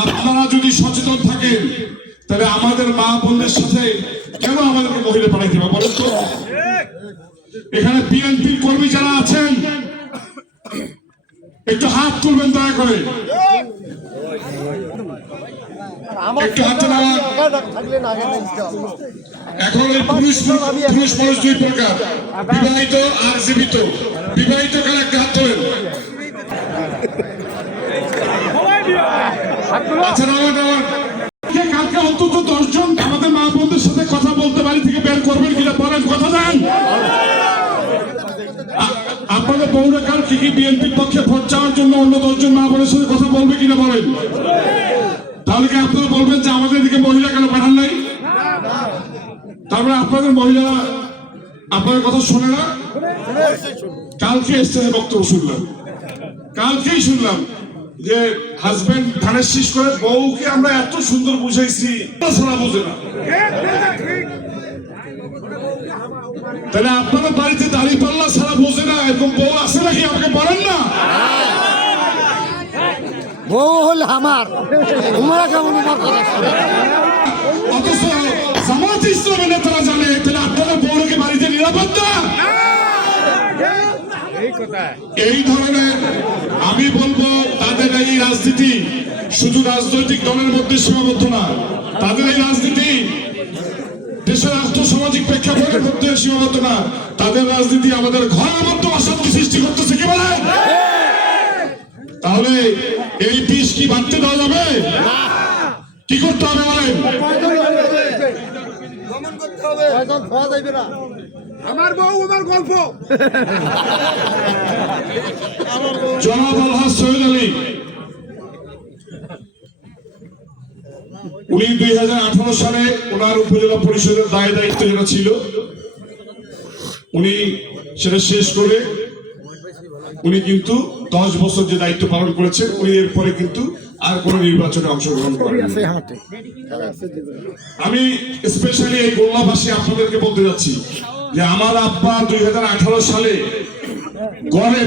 আপনারা যদি সচেতন থাকেন, তাহলে আমাদের মা বোনদের সাথে কেন আমাদেরকে মহিলা পাঠাইতে হবে বলেন তো? এখানে বিএনপির কর্মী যারা আছেন, একটু হাত তুলবেন দয়া করে। বিবাহিত আর জীবিত। বিবাহিত কার একটা হাত তোলেন আচ্ছা নামান নামান কে কালকে অন্তত দশজন আমাদের মা বোনদের সাথে কথা বলতে বাড়ি থেকে বের করবেন কিনা বলেন, কথা দেন। আপনাদের বউরা কাল কি কি বিএনপির পক্ষে ভোট চাওয়ার জন্য অন্য দশজন মা বোনের সাথে কথা বলবে কিনা বলেন? তাহলে কি আপনারা বলবেন যে আমাদের দিকে মহিলা কেন পাঠান নাই? তারপরে আপনাদের মহিলা আপনাদের কথা শোনে না? কালকে এসছে বক্তব্য শুনলাম। কালকেই শুনলাম। যে হাজবেন্ড ধানের শীষ করে বউকে আমরা এত সুন্দর বুঝাইছি সারা বোঝে না। তাহলে আপনাদের বাড়িতে দাঁড়িয়ে পাল্লা সারা বোঝে না এরকম বউ আছে নাকি? আমাকে বলেন না। বউ হল আমার। তোমরা কেমন আমার কথা শোনো? অথচ জামাত ইসলামের নেতারা জানে তাহলে আপনাদের বউরকে বাড়িতে নিরাপত্তা এই ধরনের আমি বলব তাদের এই রাজনীতি শুধু রাজনৈতিক দলের মধ্যে সীমাবদ্ধ না, তাদের এই রাজনীতি দেশের আর্থসামাজিক প্রেক্ষাপটের মধ্যে সীমাবদ্ধ না, তাদের রাজনীতি আমাদের ঘরের মধ্যে অশান্তি সৃষ্টি করতেছে, কি বলেন? তাহলে এই বিষ কি বাড়তে দেওয়া যাবে? কি করতে হবে বলেন? আমার বউ আমার গল্প। জনাব আলহাজ সৈয়দ আলী। উনি দুই সালে ওনার উপজেলা পরিষদের দায় দায়িত্ব যেটা ছিল উনি সেটা শেষ করে উনি কিন্তু দশ বছর যে দায়িত্ব পালন করেছেন উনি এরপরে কিন্তু আর কোনো নির্বাচনে অংশগ্রহণ করেন আমি স্পেশালি এই গোল্লাবাসী আপনাদেরকে বলতে যাচ্ছি যে আমার আব্বা দুই হাজার আঠারো সালে গড়ে